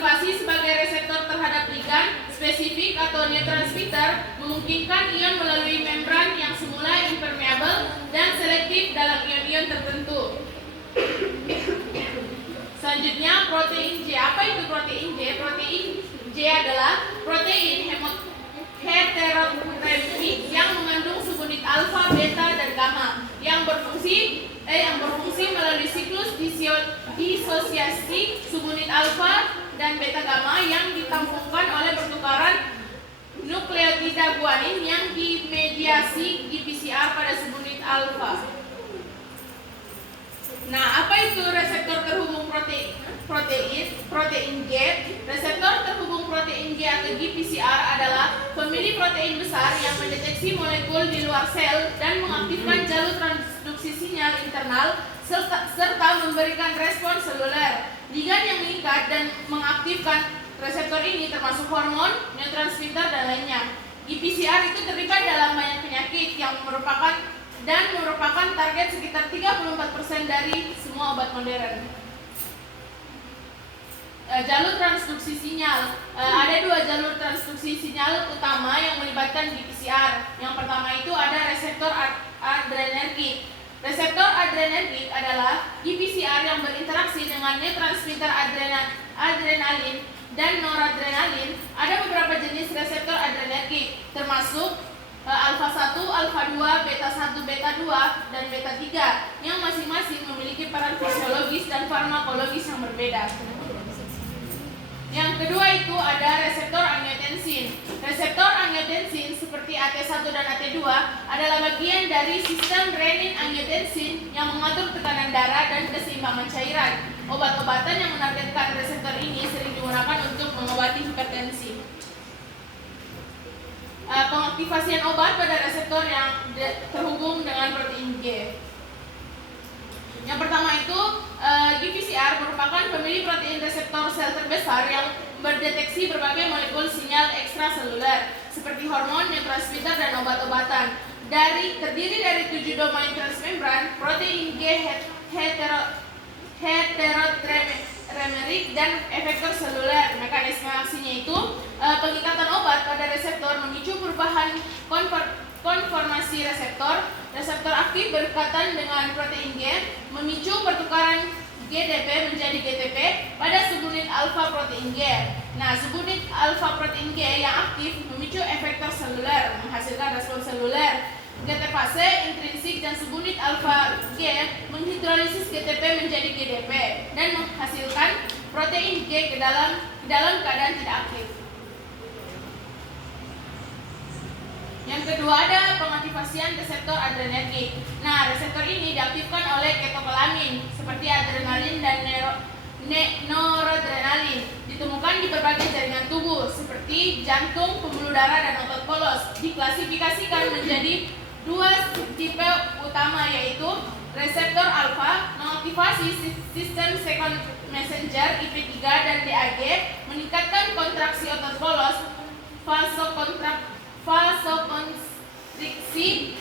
Aktivasi sebagai reseptor terhadap ligan spesifik atau neurotransmitter memungkinkan ion melalui membran yang semula impermeable dan selektif dalam ion-ion tertentu. Selanjutnya, protein J. Apa itu protein J? Protein J adalah protein heterotremik yang mengandung subunit alfa, beta, dan gamma yang berfungsi melalui siklus disosiasi subunit alfa dan beta gamma yang ditampungkan oleh pertukaran nukleotida guanin yang dimediasi di PCR pada subunit alfa. Nah, apa itu reseptor terhubung protein G? Reseptor terhubung protein G atau GPCR adalah pemilih protein besar yang mendeteksi molekul di luar sel dan mengaktifkan jalur transduksi sinyal internal serta memberikan respon seluler. Ligan yang mengikat dan mengaktifkan reseptor ini termasuk hormon, neurotransmitter, dan lainnya. GPCR itu terlibat dalam banyak penyakit yang merupakan target sekitar 34% dari semua obat modern. Jalur transduksi sinyal. Ada dua jalur transduksi sinyal utama yang melibatkan GPCR. Yang pertama itu ada reseptor adrenergik. Reseptor adrenergik adalah GPCR yang berinteraksi dengan neurotransmitter adrenalin dan noradrenalin. Ada beberapa jenis reseptor adrenergik, termasuk alfa 1, alfa 2, beta 1, beta 2, dan beta 3 yang masing-masing memiliki peran fisiologis dan farmakologis yang berbeda. Yang kedua itu ada reseptor angiotensin. Reseptor angiotensin seperti AT1 dan AT2 adalah bagian dari sistem renin-angiotensin yang mengatur tekanan darah dan keseimbangan cairan. Obat-obatan yang menargetkan reseptor ini sering digunakan untuk mengobati hipertensi. Pengaktifasian obat pada reseptor yang terhubung dengan protein G. Yang pertama itu GPCR merupakan pemilih protein reseptor sel terbesar yang berdeteksi berbagai molekul sinyal ekstraseluler seperti hormon, neurotransmitter, dan obat-obatan. Terdiri dari 7 domain transmembran, protein G heterotrimerik dan efektor seluler. Mekanisme aksinya itu pengikatan obat pada reseptor memicu perubahan konformasi reseptor. Reseptor aktif berikatan dengan protein G memicu pertukaran GDP menjadi GTP pada subunit alfa protein G. Nah, subunit alfa protein G yang aktif memicu efektor seluler, menghasilkan respon seluler. GTPase intrinsik dan subunit alfa G menghidrolisis GTP menjadi GDP dan menghasilkan protein G ke dalam keadaan tidak aktif. Yang kedua ada pengaktifasian reseptor adrenergik. Nah, reseptor ini diaktifkan oleh ketokolamin seperti adrenalin dan noradrenalin. Ditemukan di berbagai jaringan tubuh seperti jantung, pembuluh darah, dan otot polos. Diklasifikasikan menjadi dua tipe utama, yaitu reseptor alfa mengaktifasi sistem second messenger IP3 dan DAG, meningkatkan kontraksi otot polos, vasokonstriksi,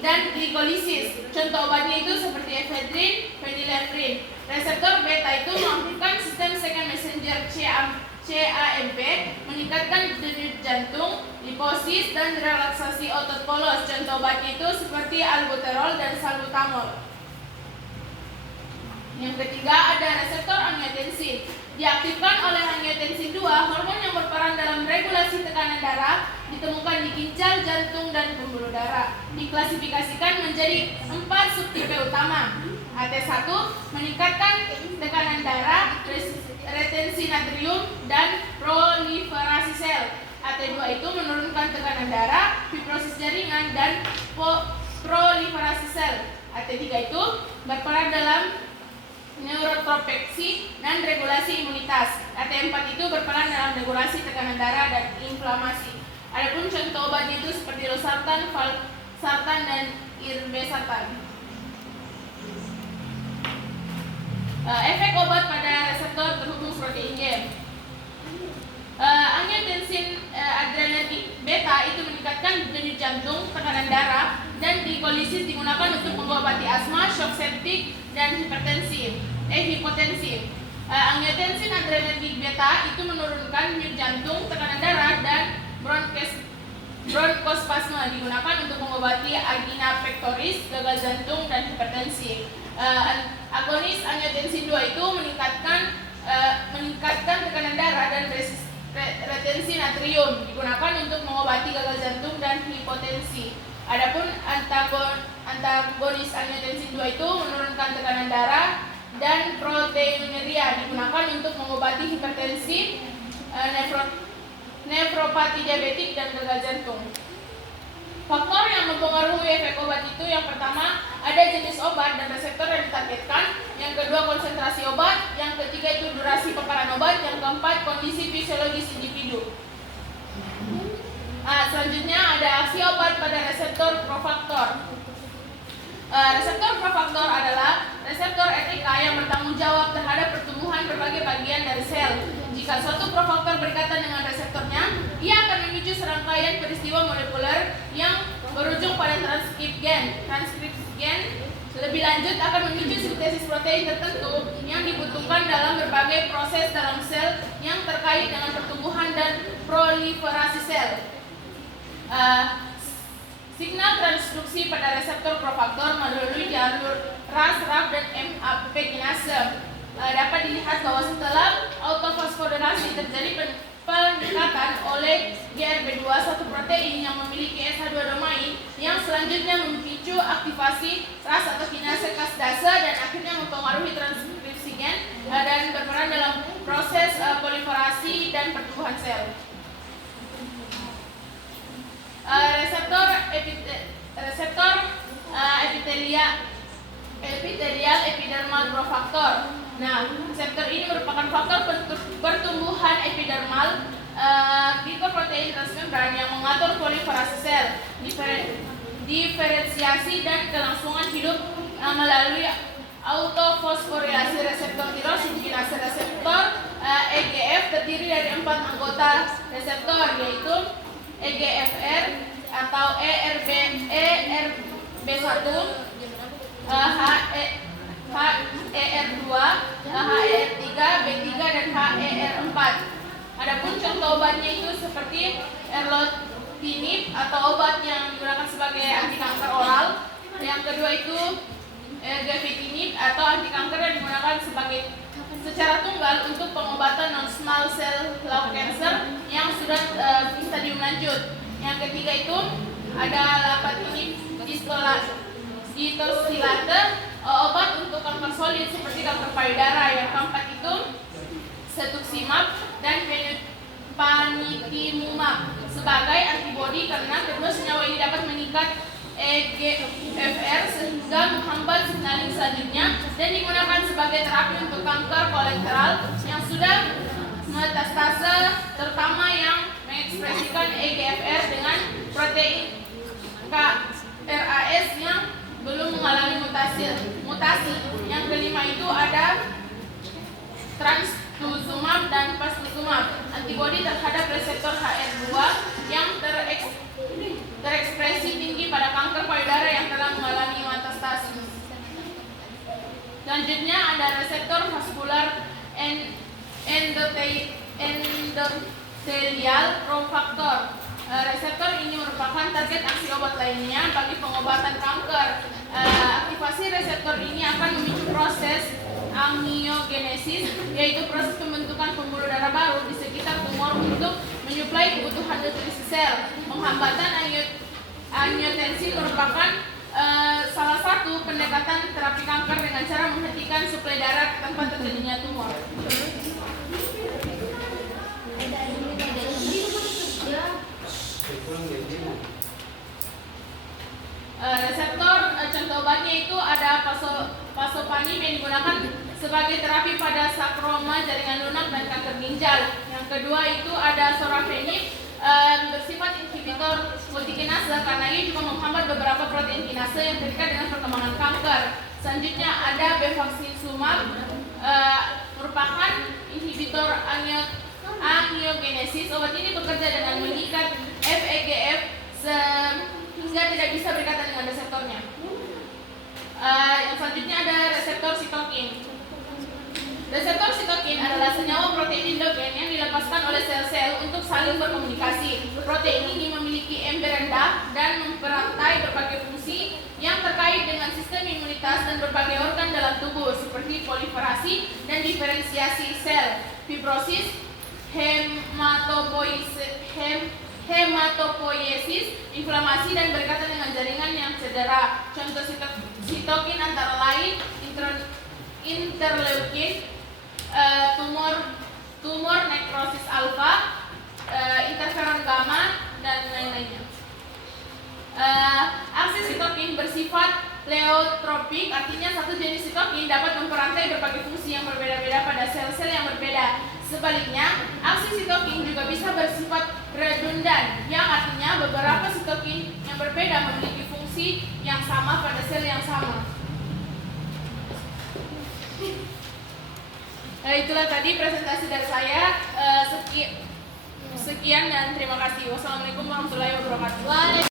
dan glikolisis. Contoh obatnya itu seperti efedrin, phenylephrine. Reseptor beta itu mengaktifkan sistem second messenger CAMP, meningkatkan denyut jantung, liposis, dan relaksasi otot polos. Contoh obatnya itu seperti albuterol dan salbutamol. Yang ketiga ada reseptor angiotensin. Diaktifkan oleh angiotensin 2, hormon yang berperan dalam regulasi tekanan darah, ditemukan di ginjal, jantung, dan pembuluh darah. Diklasifikasikan menjadi 4 subtipe utama. AT1 meningkatkan tekanan darah, retensi natrium, dan proliferasi sel. AT2 itu menurunkan tekanan darah, fibrosis jaringan, dan proliferasi sel. AT3 itu berperan dalam neurotropeksi dan regulasi imunitas. AT4 itu berperan dalam regulasi tekanan darah dan inflamasi. Adapun contoh obatnya itu seperti losartan, valsartan, dan irbesartan. Efek obat pada reseptor terhubung protein G. Angiotensin adrenergik beta itu meningkatkan denyut jantung, tekanan darah, dan glikolisis digunakan untuk mengobati asma, shock septik, dan hipotensi. Angiotensin adrenergic beta itu menurunkan denyut jantung, tekanan darah, dan bronkospasme, digunakan untuk mengobati angina pectoris, gagal jantung, dan hipertensi. Agonis angiotensin 2 itu meningkatkan tekanan darah dan retensi natrium, digunakan untuk mengobati gagal jantung dan hipotensi. Adapun antagonis angiotensin 2 itu menurunkan tekanan darah dan proteinuria, digunakan untuk mengobati hipertensi, nefropati diabetik, dan gagal jantung. Faktor yang mempengaruhi efek obat itu yang pertama ada jenis obat dan reseptor yang ditargetkan, yang kedua konsentrasi obat, yang ketiga itu durasi paparan obat, yang keempat kondisi fisiologis individu. Selanjutnya ada aksi obat pada reseptor profaktor. Reseptor profaktor adalah reseptor RTK yang bertanggung jawab terhadap pertumbuhan berbagai bagian dari sel. Jika suatu profaktor berkaitan dengan reseptornya, ia akan memicu serangkaian peristiwa molekuler yang berujung pada transkripsi gen. Transkripsi gen lebih lanjut akan memicu sintesis protein tertentu yang dibutuhkan dalam berbagai proses dalam sel yang terkait dengan pertumbuhan dan proliferasi sel. Signal transduksi pada reseptor profaktor melalui jalur RAS, RAF, dan MAP kinase. Dapat dilihat bahwa setelah autofosforilasi terjadi peningkatan oleh GRB2, satu protein yang memiliki SH2 domain yang selanjutnya memicu aktivasi RAS atau kinase kasdase dan akhirnya mempengaruhi transkripsi gen dan berperan dalam proses proliferasi dan pertumbuhan sel. Reseptor epitelial epidermal growth factor. Nah, reseptor ini merupakan faktor pertumbuhan epidermal glicoprotein transmembran yang mengatur proliferasi sel, diferensiasi, dan kelangsungan hidup melalui autofosforilasi reseptor tirosin kinase. Reseptor EGF terdiri dari 4 anggota reseptor, yaitu EGFR atau ERB1, HER2, HER3, B3, dan HER4. Adapun contoh obatnya itu seperti erlotinib atau obat yang digunakan sebagai anti kanker oral. Yang kedua itu ergafitinib atau anti kanker yang digunakan secara tunggal untuk pengobatan non-small cell lung cancer yang sudah stadium lanjut. Yang ketiga itu ada lapatinib ditosilate, obat untuk kanker solid seperti kanker payudara. Yang keempat itu cetuximab dan panitumumab sebagai antibodi, karena kedua senyawa ini dapat mengikat EGFR sehingga menghambat signaling selanjutnya, dan digunakan sebagai terapi untuk kanker kolateral yang sudah metastase, terutama yang mengekspresikan EGFR dengan protein KRAS yang belum mengalami mutasi. Yang kelima itu ada trastuzumab dan pastuzumab, antibodi terhadap reseptor HR2 yang terekspresi tinggi pada kanker payudara yang telah mengalami metastase. Selanjutnya ada reseptor vaskular endothelial growth factor. Reseptor ini merupakan target aksi obat lainnya bagi pengobatan kanker. Aktivasi reseptor ini akan memicu proses angiogenesis, yaitu proses pembentukan pembuluh darah baru di sekitar tumor untuk menyuplai kebutuhan nutrisi sel. Penghambatan angiotensin merupakan salah satu pendekatan terapi kanker dengan cara menghentikan suplai darah ke tempat terjadinya tumor. Reseptor contoh obatnya itu ada pasopanib yang digunakan sebagai terapi pada sakroma jaringan lunak dan kanker ginjal. Yang kedua itu ada sorafenib, bersifat inhibitor multikinase karena ia juga menghambat beberapa protein kinase yang terikat dengan perkembangan kanker. Selanjutnya ada bevacizumab, merupakan inhibitor angiogenesis. Obat ini bekerja dengan mengikat FEGF sehingga tidak bisa berkaitan dengan reseptornya. Yang selanjutnya ada reseptor sitokin. Reseptor sitokin adalah senyawa protein endogen yang dilepaskan oleh sel-sel untuk saling berkomunikasi. Protein ini memiliki ember rendah dan memperantai berbagai fungsi yang terkait dengan sistem imunitas dan berbagai organ dalam tubuh seperti proliferasi dan diferensiasi sel, fibrosis, hematopoiesis, inflamasi dan berkaitan dengan jaringan yang cedera. Contoh sitokin antara lain interleukin, tumor nekrosis alfa, interferon gamma dan lain-lainnya. Aksi sitokin bersifat pleotropik, artinya satu jenis sitokin dapat memperantai berbagai fungsi yang berbeda-beda pada sel-sel yang berbeda. Sebaliknya, aksi sitokin juga bisa bersifat redundan, yang artinya beberapa sitokin yang berbeda memiliki fungsi yang sama pada sel yang sama. Itulah tadi presentasi dari saya. Sekian dan terima kasih. Wassalamualaikum warahmatullahi wabarakatuh.